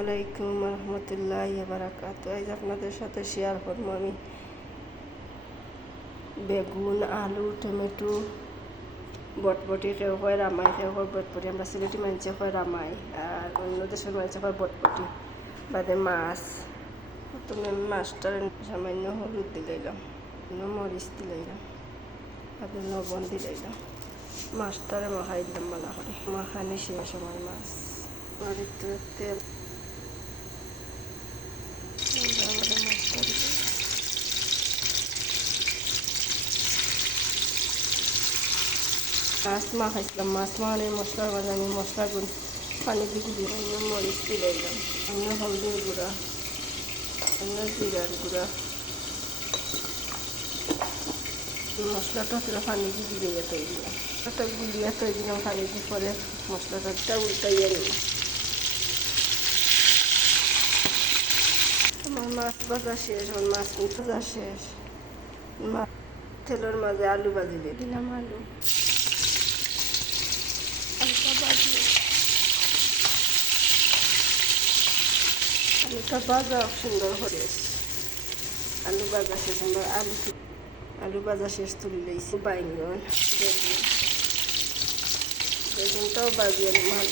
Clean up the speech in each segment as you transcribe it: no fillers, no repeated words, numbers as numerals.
আলাইকুম রহমতুল্লাহি বারাকাতু। আজ আপনাদের সাথে শেয়ার করবো আমি বেগুন, আলু, টমেটো, বটবটি, কেউ হয় রামাই, কেউ হয় বটবটি। আমরা সিলেটি মানুষে হয় রামাই, আর অন্য দেশের মানুষে হয় বটবটি। বাদে মাছ, প্রথমে মাছটার সামান্য হলুদ দিলাইলাম, মরিচ দিলাইলাম, বাদে লবণ দিলাইলাম, মাছটারে মাখাই দিলাম ভালো করে। মাখানি শেষ আমার মাছ, আর একটু তেল মাছ মাখাইছিলাম। মাছ মাখানোর মশলার মাঝে আমি মশলাগুলো পানি দিয়ে দিলাম, মরিচ দিলাইলাম, অন্য হলদির গুঁড়া, অন্য জিরার গুঁড়া, মশলাটা পুরো পানি দিয়ে দিয়ে তৈরি দিলাম। ওটা গুলিয়া তৈরি দিলাম পানি দিয়ে, পরে মশলাটা উল্টাইয়া নিলাম। আমার মাছ ভাজা শেষ, আমার মাছ ভাজা শেষ। তেলের মাঝে আলু ভাজিলে দিলাম, আলু আলুটা ভাজা সুন্দর করে আলু ভাজা শেষ। আমরা আলু ভাজা শেষ তুলে দিয়েছি। বাইঙ্গন, বেগুনটাও বাজিয়ে মাল,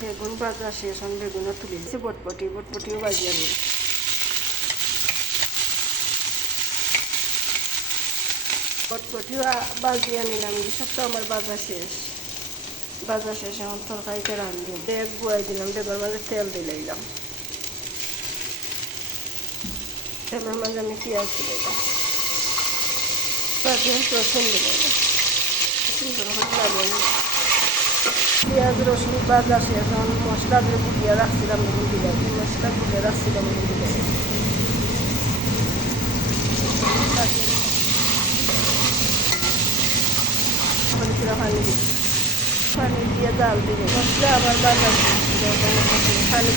বেগুন ভাজা শেষ, আমি বেগুনও তুলে দিয়েছি। বটবটিও বাজিয়ে নিই, বটবটিও বাজিয়ে নিলাম। সবটা আমার বাজা শেষ। এখন তরকারিটা রান্ধি। বেগ বয়াই দিলাম, বেগুনের মাঝে তেল দিলাম, তেলের মাঝে আমি পেঁয়াজ দিলাম, রসুন দিলাম, সুন্দর করে লাগাই। পেঁয়াজ রসুন ভাজা শেষ, এখন মশলা দিয়ে গুলিয়ে রাখছিলাম এগুলো দিলাম, মশলা গুলিয়ে রাখছিলাম এগুলো দিলাম। পানি দিয়ে জাল দিলে মশলা আবার বাজার পানি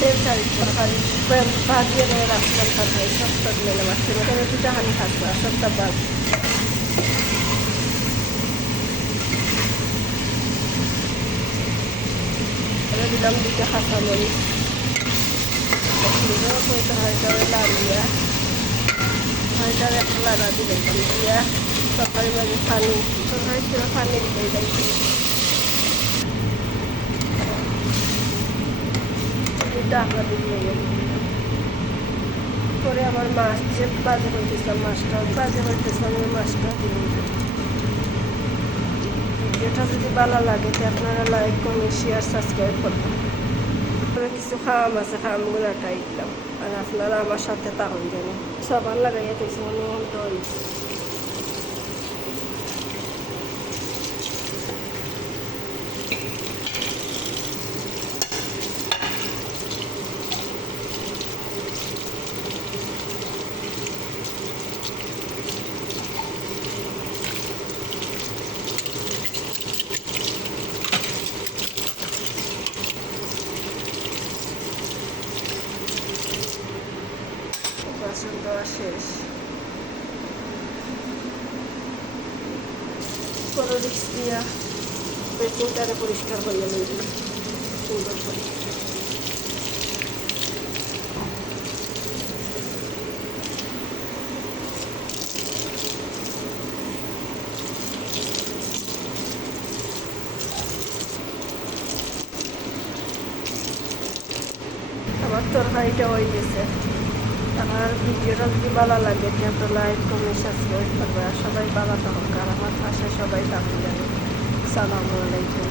তেল তরকারি ভাজিয়ে নিয়ে রাখলাম। তরকারি সবটা দিলাম, আসছে টমেটোটা হানি থাকবে, আর সবটা বাদ দিলাম। দুটো কাঁচামরিচ লাড়িয়া হয়টার একটা লাড়া দিলাম দিয়া তরকারি মাঝে পানি, তরকারি ছিল পানি দিতে যাইছি। ডাকলা দিয়ে পরে আমার মাছ যে বাজে করতেছিলাম, মাছটা দিলাম। ভিডিওটা যদি ভালো লাগে তো আপনারা লাইক, কমেন্ট, শেয়ার, সাবস্ক্রাইব করবেন। তবে কিছু খাম আছে, খামগুলো আটাই দিলাম, আর আপনারা আমার সাথে তখন জানেন সবার লাগাইয়া দিয়েছি মনে দই। বাসন দেওয়া শেষ, কোলোরিক্স দিয়া বেসিনটারে পরিষ্কার করিয়া নিবি সুন্দর করে। আমার তরকারিটা হয়ে গেছে। আমার ভিডিওটা যদি ভালো লাগে তো লাইক, কমেন্ট, সাবস্ক্রাইব করবে। আর সবাই ভালো থাকুক, আর আমার পাশে সবাই থাকুক। সালামু আলাইকুম।